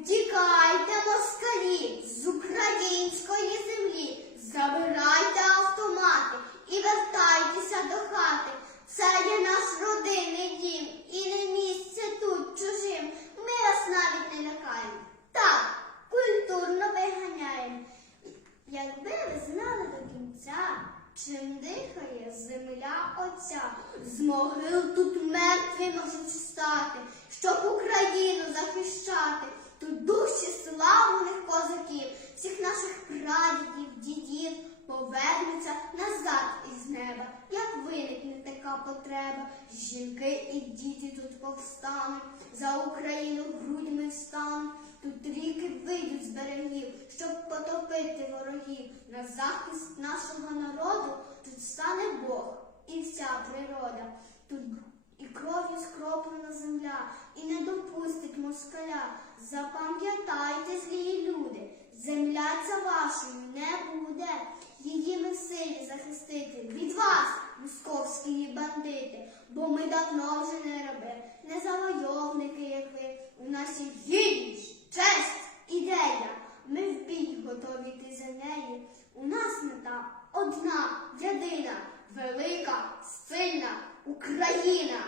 Утікайте, москалі, з української землі, забирайте автомати і вертайтеся до хати. Це є наш родинний дім, і не місце тут чужим. Ми вас навіть не лякаємо. Так, культурно виганяємо. Якби ви знали до кінця, чим дихає земля Отця, з могил тут мертві можуть стати, щоб потреба, жінки і діти тут повстануть, за Україну грудьми встануть. Тут ріки вийдуть з берегів, щоб потопити ворогів. На захист нашого народу тут стане Бог і вся природа. Тут і кров'ю скроплена земля, і не допустить москаля. Запам'ятайте, московські бандити, бо ми давно вже не раби, не завойовники, як ви. У нас є гідність, честь, ідея. Ми в бій готові йти за неї. У нас мета одна, єдина, велика, сильна Україна.